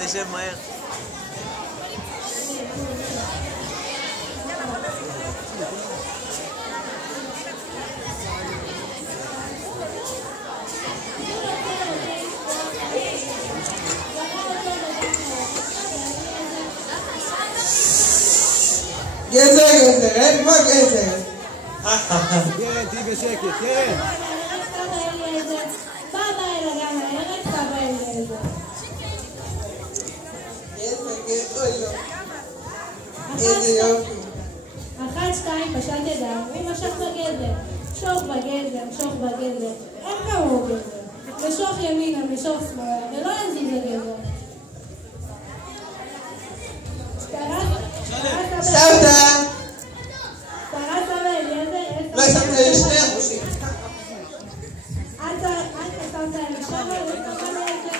תשב מהר. גזר, אין כבר גזר. קרן, תהי בשקט, קרן. בבא אל הגן הערב, בבא אל גזר. גזר, אוי לא. איזה יופי. 1, 2, פשט ידיו, הוא משך בגזר. שוך בגזר, שוך בגזר. אין כמוהו גזר. משוך ימינה, משוך שמאלה, ולא יזיז הגזר. סבתא! פרס אבא אליעזר, לא שמת לי שני החושים. את שמת אלישבע, ושמת אליעזר.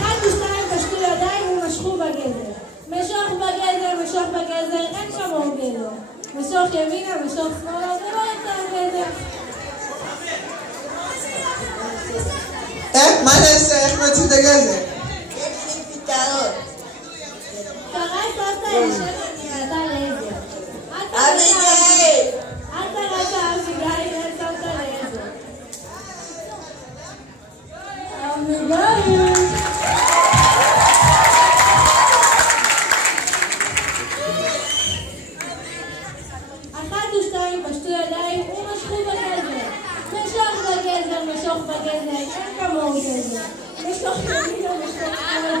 1 ו-2 פשטו ידיים ומשכו בגזר. משוך בגזר, משוך בגזר, אין כמוהו גזר. משוך ימינה, משוך שמאלה, ולא יצא הגזר. מה נעשה? איך נוציא את הגזר? פרס סבתא אלישבע נראתה לעזר. אביגיל! את הרצה אביגיל, סבתא לעזר. אביגיל! 1 ו-2 פשטו ידיים ומשכו בגזר. משוך בגזר, משוך בגזר, אין כמוהו גזר. משוך ימינה, משוך שמאלה.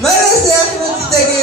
מה נעשה? איך נוציא את הגזר?